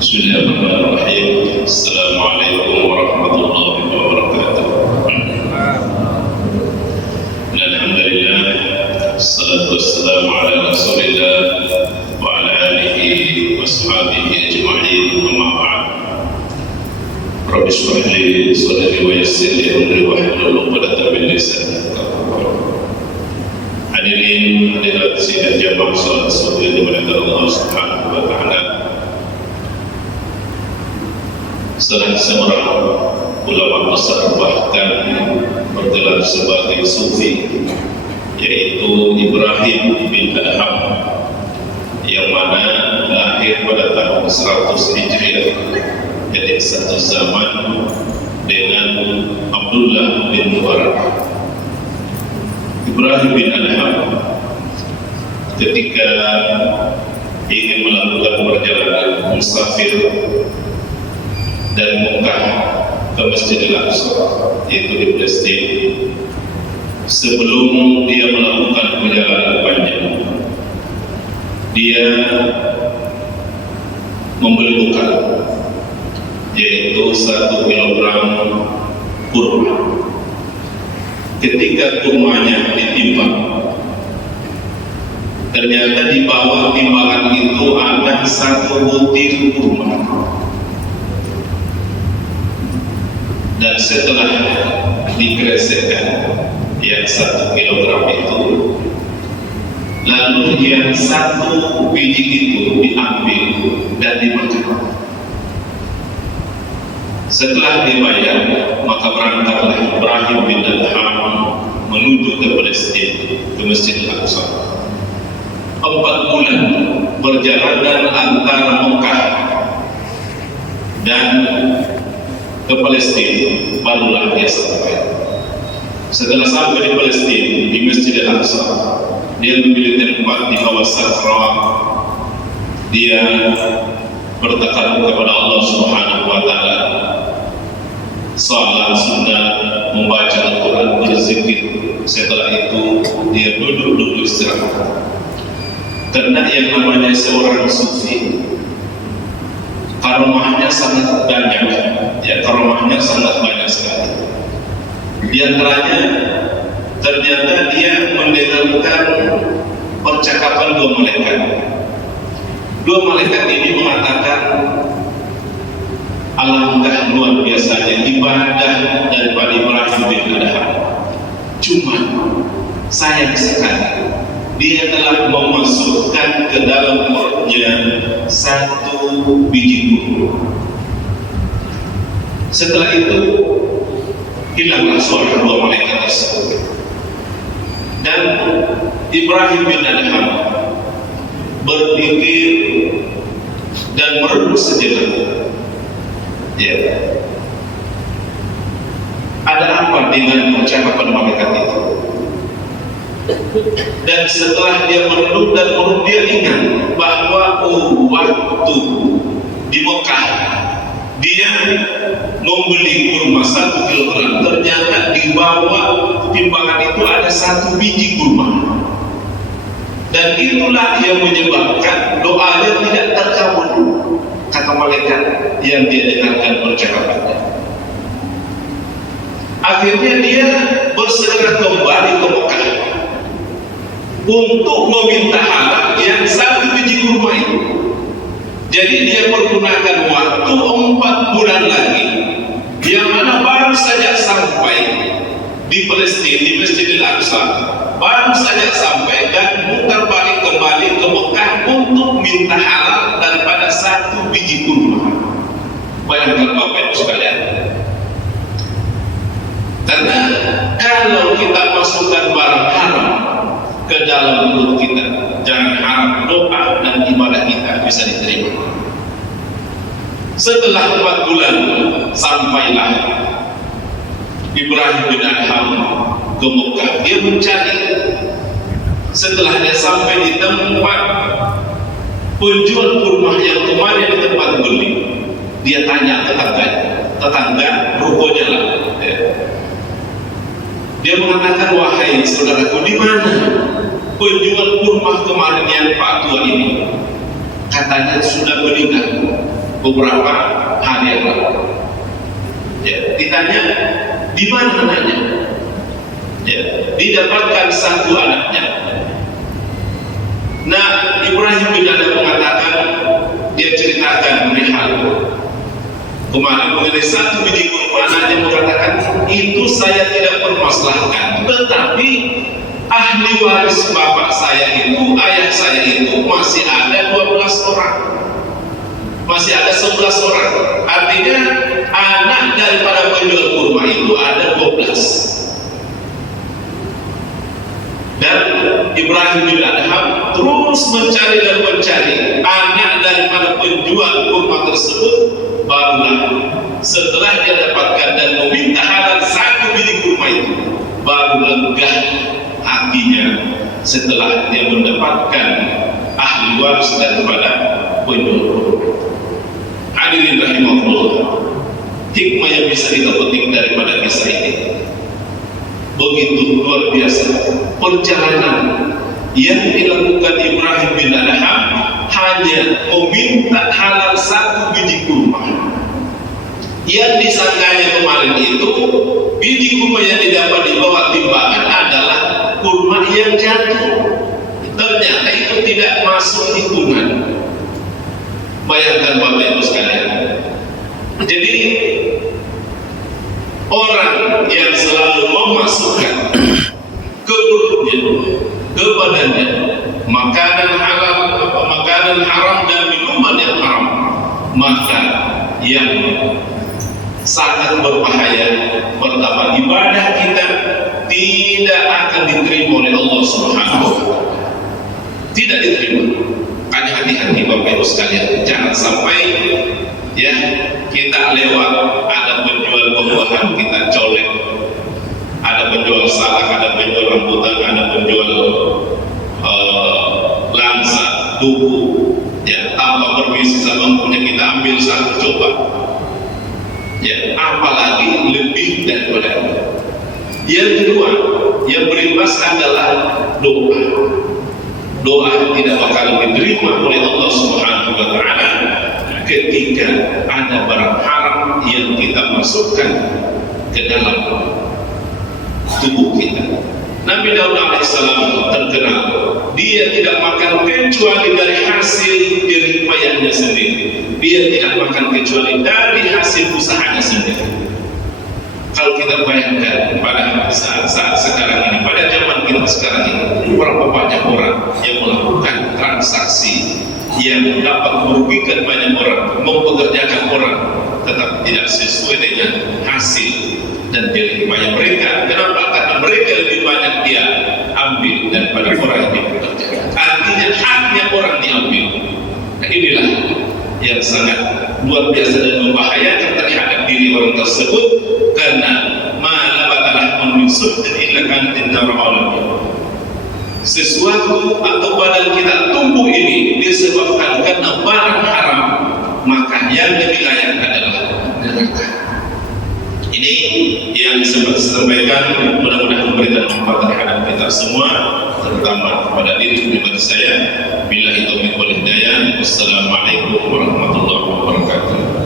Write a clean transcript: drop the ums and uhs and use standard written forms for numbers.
Bismillahirrahmanirrahim. Assalamualaikum warahmatullahi wabarakatuh. Alhamdulillah, assalatu wassalamu ala rasulillah wa ala alihi wa sahbihi ajma'in, amma ba'd. Rabbi shrah li sadri wa yassir li amri wahlul 'uqdatam min lisani yafqahu qawli. Hadirin hadirat sidang jamaah salat subuh yang dimuliakan Allah Subhanahu wa taala. Salah seorang ulama besar bahkan bergelar sebagai sufi, yaitu Ibrahim bin Adham, yang mana lahir pada tahun 100 Hijriah, jadi satu zaman dengan Abdullah bin Mubarak. Ibrahim bin Adham ketika ingin melakukan perjalanan musafir dari Mekah ke Masjidil Aqsa, yaitu di Palestina, sebelum dia melakukan perjalanan panjang, dia membeli bekal, yaitu 1 kilogram kurma. Ketika kurmanya ditimbang, ternyata di bawah timbangan itu ada 1 butir kurma. Dan setelah dikresekkan yang 1 kilogram itu, lalu yang 1 biji itu diambil dan dimakan. Setelah dibayar, maka berangkatlah Ibrahim bin Adham menuju ke Palestina, ke Masjidil Aqsa. 4 bulan perjalanan antara Mekah dan ke Palestina, barulah dia sampai. Setelah sampai di Palestina, di Masjidil Aqsa, dia memilih tempat di kawasan Rawah. Dia bertakar kepada Allah Subhanahu wa taala, salat sunnah, membaca Al-Quran, berzikir. Setelah itu dia duduk istirahat. Karena yang namanya seorang sufi, karomahnya sangat banyak, ya, karomahnya sangat banyak sekali. Di antaranya, ternyata dia mendengarkan percakapan 2 malaikat. 2 malaikat ini mengatakan, alangkah luar biasanya ibadah daripada Ibrahim bin Adham. Cuma sayang sekali, dia telah memasukkan ke dalam perutnya 1 biji kurma. Setelah itu hilanglah suara 2 malaikat tersebut, dan Ibrahim bin Adham berpikir dan merenung sejenak. Ya, ada apa dengan percakapan malaikat itu? Dan setelah dia merenung dan dia ingat bahwa waktu di Mekah dia membeli kurma 1 kilogram, ternyata di bawah timbangan itu ada 1 biji kurma. Dan itulah yang menyebabkan doanya tidak terkabul, kata malaikat yang dia dengarkan percakapannya. Akhirnya dia bersegera kembali ke Mekah untuk meminta halal yang 1 biji kurma itu. Jadi dia pergunakan waktu 4 bulan lagi, yang mana baru saja sampai di Palestina, di Masjidil Aqsa, baru saja sampai dan muter balik kembali ke Mekah untuk minta halal daripada 1 biji kurma. Bayangkan Bapak Ibu sekalian. Karena kalau kita masukkan barang haram ke dalam mulut kita, jangan harap doa dan ibadah kita bisa diterima. Setelah 4 bulan, sampailah Ibrahim bin Adham ke Mekah. Dia mencari. Setelah dia sampai di tempat penjual kurma yang kemarin di tempat beli, dia tanya tetangga rukonya lah. Dia mengatakan, wahai saudaraku, di mana penjual kurma kemarin yang Pak Tua ini? Katanya sudah meninggal. beberapa hari yang lalu. Ya, ditanya di mana anaknya? Ya, didapatkan satu anaknya. Nah, Ibrahim bin Adham mengatakan, dia ceritakan perihal kemarin mengenai satu biji kurma. Anaknya mengatakan, itu saya tidak permasalahkan, tetapi ahli waris bapak saya itu, ayah saya itu masih ada 12 orang, masih ada 11 orang. Artinya anak daripada penjual kurma itu ada 12. Dan Ibrahim bin Adham terus mencari dan mencari anak daripada penjual kurma tersebut. Barulah setelah dia dapatkan dan meminta halal satu biji kurma itu, baru lega hatinya setelah dia mendapatkan ahli waris daripada penjual kurma. Hadirin rahimahullah, hikmah yang bisa kita petik daripada kisah ini begitu luar biasa. Perjalanan yang dilakukan Ibrahim bin Adham hanya meminta halal satu biji kurma. Yang disangkanya kemarin itu biji kurma yang didapat di bawah timbangan adalah kurma yang jatuh. Ternyata itu tidak masuk hitungan. Bayangkan Bapak Ibu sekalian. Jadi orang yang selalu memasukkan ke perutnya, ke badannya makanan halal, makanan haram dan minuman yang haram, maka yang sangat berbahaya. Pertama, ibadah kita tidak akan diterima oleh Allah Subhanahu wa Ta'ala. Tidak diterima. Hanya hati-hati Bapak Ibu sekalian, jangan sampai ya kita lewat ada penjual buah-buahan kita colek, ada penjual salak, ada penjual rambutan, ada penjual langsa, duku, ya tanpa permisi sama punya kita ambil satu coba. Ya, apalagi lebih daripada itu. Yang kedua, yang berimbas adalah doa. Doa tidak bakal diterima oleh Allah Subhanahu wa Ta'ala ketika ada barang haram yang kita masukkan ke dalam tubuh kita. Nabi Daud alaihissalam terkenal, dia tidak makan kecuali dari hasil jerih payahnya sendiri. Dia tidak makan kecuali dari hasil usahanya sendiri. Kalau kita bayangkan pada saat sekarang ini, pada zaman kita sekarang ini, berapa banyak orang yang melakukan transaksi yang dapat merugikan banyak orang, mempekerjakan orang, tetap tidak sesuai dengan hasil dan jerih payah mereka. Kenapa? Karena mereka lebih banyak dia ambil daripada orang yang dipekerjakan. Artinya haknya orang diambil. Nah, inilah yang sangat luar biasa dan membahayakan terhadap diri orang tersebut, karena malabatalah min suhtin illa kanat an-nar. Sesuatu atau badan kita tumbuh ini disebabkan karena barang haram, maka yang lebih layak adalah neraka. Ini yang saya sampaikan, mudah-mudahan memberikan manfaat terhadap kita semua, terutama kepada diri pribadi saya. Billahi taufiq wal hidayah. Wassalamualaikum warahmatullahi wabarakatuh.